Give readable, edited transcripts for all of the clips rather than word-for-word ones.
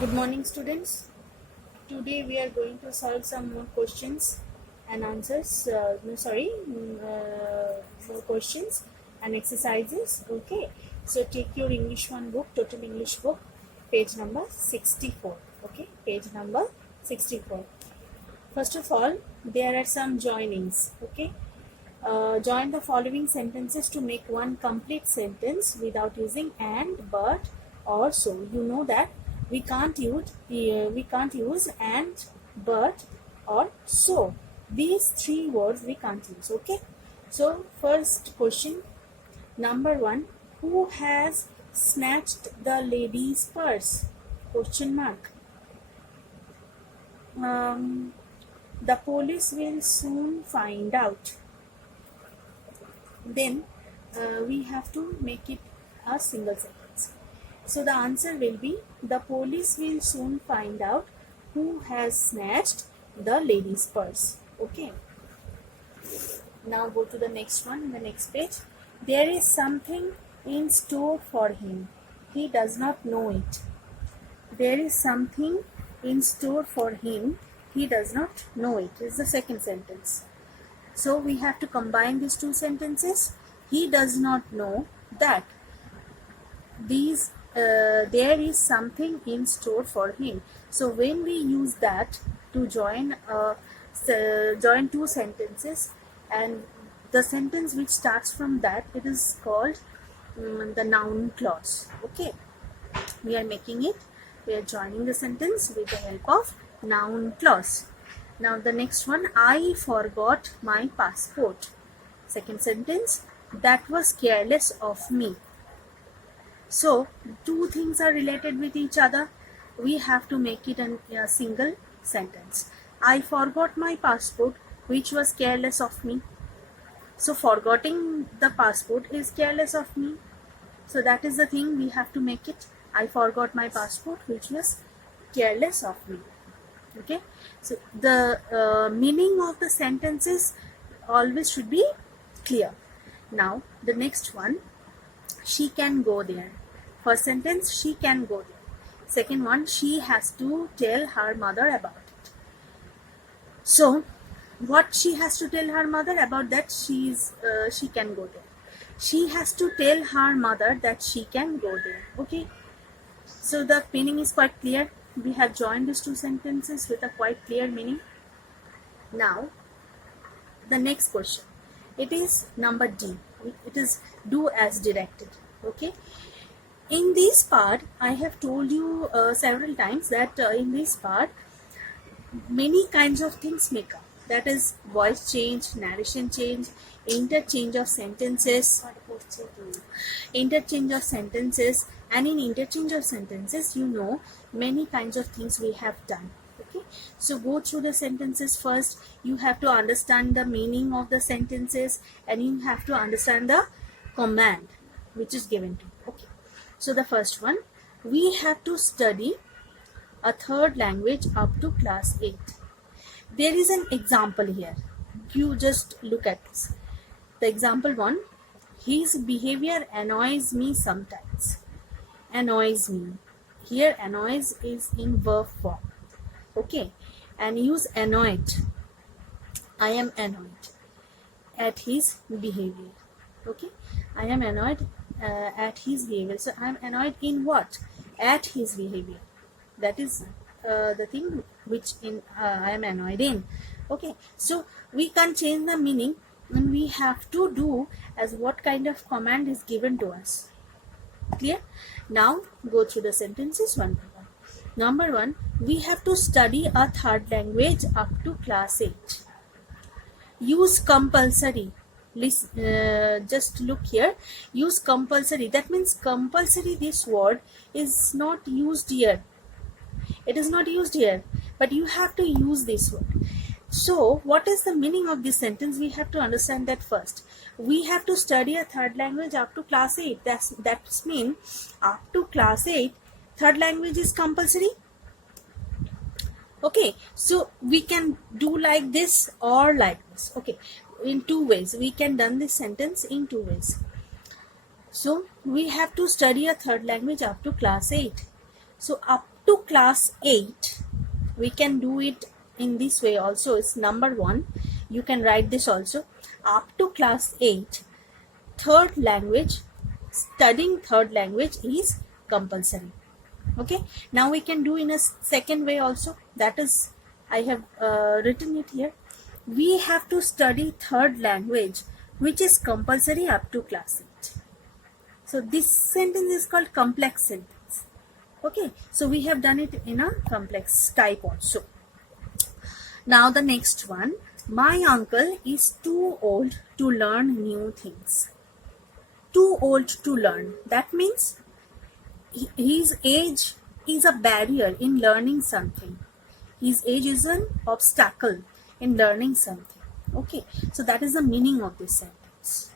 Good morning, students. Today we are going to solve some more questions and answers. More questions and exercises. Okay. So take your English 1 book, Total English book, page number 64. Okay, page number 64. First of all, there are some joinings. Okay. Join the following sentences to make one complete sentence without using and, but, or so. You know that we can't use and, but, or so. These three words we can't use. Okay. So first question, number 1. Who has snatched the lady's purse? Question mark. The police will soon find out. Then we have to make it a single sentence. So the answer will be, the police will soon find out who has snatched the lady's purse. Okay. Now go to the next one, the next page. There is something in store for him. He does not know it. There is something in store for him. He does not know it. Is the second sentence. So we have to combine these two sentences. He does not know that there is something in store for him. So when we use that to join two sentences, and the sentence which starts from that, it is called the noun clause. Okay, we are making it. We are joining the sentence with the help of noun clause. Now the next one, I forgot my passport. Second sentence, that was careless of me. So two things are related with each other. We have to make it a single sentence. I forgot my passport, which was careless of me. So forgetting the passport is careless of me. So that is the thing we have to make it. I forgot my passport, which was careless of me. Okay, so the meaning of the sentences always should be clear. Now the next one, she can go there. First sentence, she can go there. Second one, she has to tell her mother about it. So what she has to tell her mother about that she can go there. She has to tell her mother that she can go there. Okay, so the meaning is quite clear. We have joined these two sentences with a quite clear meaning. Now, the next question. It is number D. It is do as directed. Okay. In this part, I have told you several times that in this part, many kinds of things may come. That is voice change, narration change, interchange of sentences, and in interchange of sentences, you know, many kinds of things we have done. Okay, so go through the sentences first. You have to understand the meaning of the sentences, and you have to understand the command which is given to you. Okay, so the first one, we have to study a third language up to class 8. There is an example here. You just look at this. The example 1, his behavior annoys me sometimes. Annoys me. Here annoys is in verb form. Okay, and use annoyed. I am annoyed at his behavior. Okay, I am annoyed at his behavior. So I am annoyed in what? At his behavior. That is the thing which I am annoyed in. Okay, so we can change the meaning, and we have to do as what kind of command is given to us. Clear? Now go through the sentences one by one. Number 1, we have to study a third language up to class 8. Use compulsory. Just look here. Use compulsory. That means compulsory, this word is not used here. It is not used here, but you have to use this word. So what is the meaning of this sentence? We have to understand that first. We have to study a third language up to class 8. That means up to class 8, third language is compulsory. Okay, so we can do like this or like this. Okay, in two ways. We can done this sentence in two ways. So we have to study a third language up to class 8. So up to class 8, we can do it in this way also. It's number 1. You can write this also. Up to class 8, third language, studying third language is compulsory. Okay, now we can do in a second way also. That is, I have written it here. We have to study third language which is compulsory up to class 8. So this sentence is called complex sentence. Okay, so we have done it in a complex type also. Now the next one, my uncle is too old to learn new things. Too old to learn. That means his age is a barrier in learning something. His age is an obstacle in learning something. Okay, so that is the meaning of this sentence.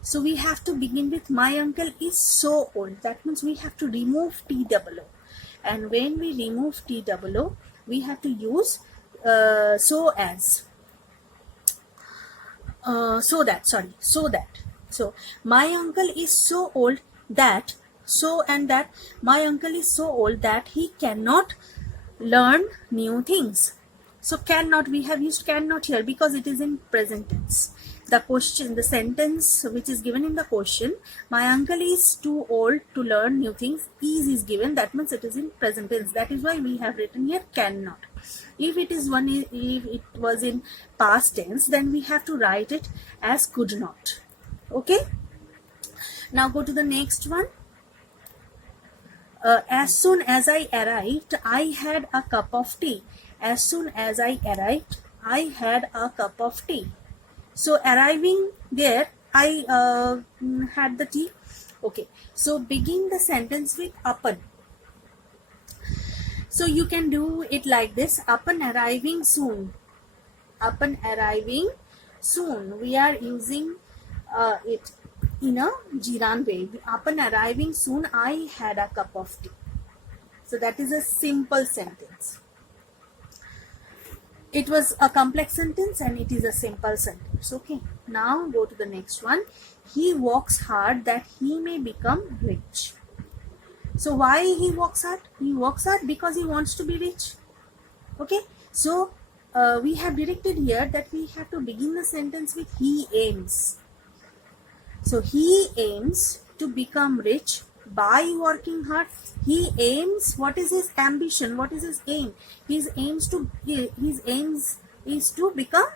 So we have to begin with my uncle is so old. That means we have to remove TOO. And when we remove TOO, we have to use so as. So that. So my uncle is so old that, so and that, my uncle is so old that he cannot learn new things. So cannot, we have used cannot here because it is in present tense. The question, the sentence which is given in the question, my uncle is too old to learn new things, is given. That means it is in present tense. That is why we have written here cannot. If it was in past tense, then we have to write it as could not. Okay, now go to the next one. As soon as I arrived, I had a cup of tea. As soon as I arrived, I had a cup of tea. So arriving there, I had the tea. Okay, so begin the sentence with upon. So you can do it like this. Upon arriving soon. Upon arriving soon. We are using it in a Jiran way. Upon arriving soon, I had a cup of tea. So that is a simple sentence. It was a complex sentence and it is a simple sentence. Okay, now go to the next one. He works hard that he may become rich. So why he works hard? He works hard because he wants to be rich. Okay, so we have directed here that we have to begin the sentence with he aims. So he aims to become rich by working hard. He aims, what is his ambition? What is his aim? His aim is to become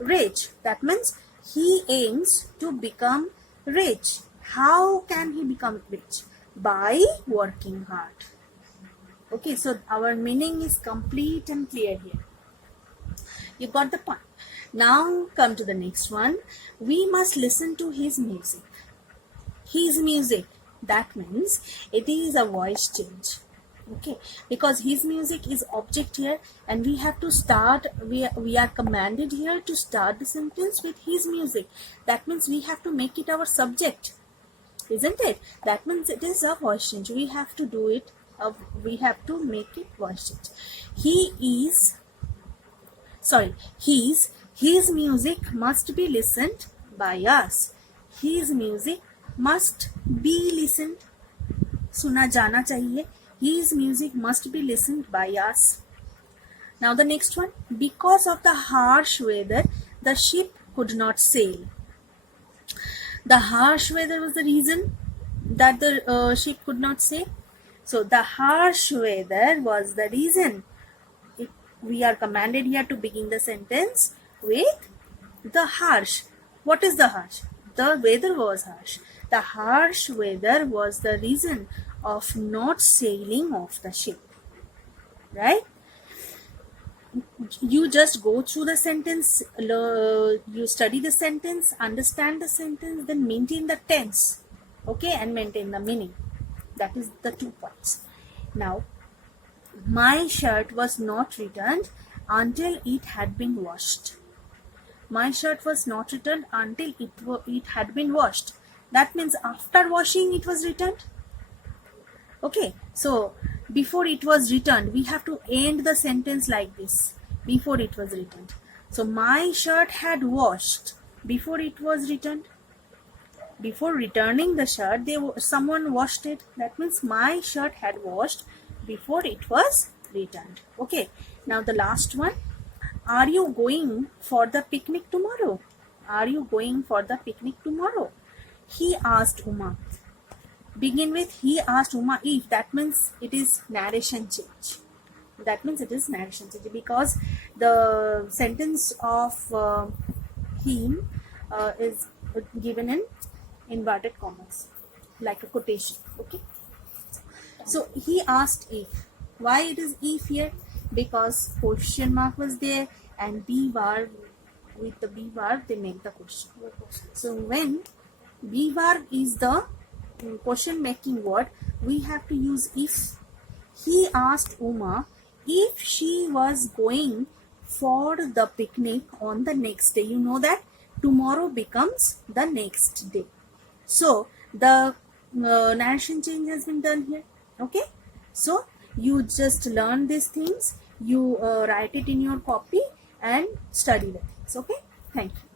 rich. That means he aims to become rich. How can he become rich? By working hard. Okay, so our meaning is complete and clear here. You got the point. Now come to the next one. We must listen to his music. His music. That means it is a voice change. Okay, because his music is object here and we have to start, we are commanded here to start the sentence with his music. That means we have to make it our subject, isn't it? That means it is a voice change. We have to do it, we have to make it voice change. His music must be listened by us. His music must be listened. सुना जाना चाहिए. His music must be listened by us. Now the next one. Because of the harsh weather, the ship could not sail. The harsh weather was the reason that the ship could not sail. So the harsh weather was the reason. We are commanded here to begin the sentence with the harsh. What is the harsh? The weather was harsh. The harsh weather was the reason of not sailing off the ship. Right? You just go through the sentence, you study the sentence, understand the sentence, then maintain the tense. Okay, and maintain the meaning. That is the 2 points. Now, my shirt was not returned until it had been washed. My shirt was not returned until it had been washed. That means after washing it was returned. Okay, so before it was returned, we have to end the sentence like this. Before it was returned. So my shirt had washed before it was returned. Before returning the shirt, someone washed it. That means my shirt had washed before it was returned. Okay, now the last one. Are you going for the picnic tomorrow? Are you going for the picnic tomorrow? He asked Uma. Begin with he asked Uma if. That means it is narration change. That means it is narration change because the sentence of him is given in inverted commas, like a quotation. Okay. So he asked if. Why it is if here? Because question mark was there and be var, with the be var they make the question. So when be var is the question making word, we have to use if. He asked Uma if she was going for the picnic on the next day. You know that tomorrow becomes the next day. So the narration change has been done here. Okay, so you just learn these things, you write it in your copy and study the things. Okay, thank you.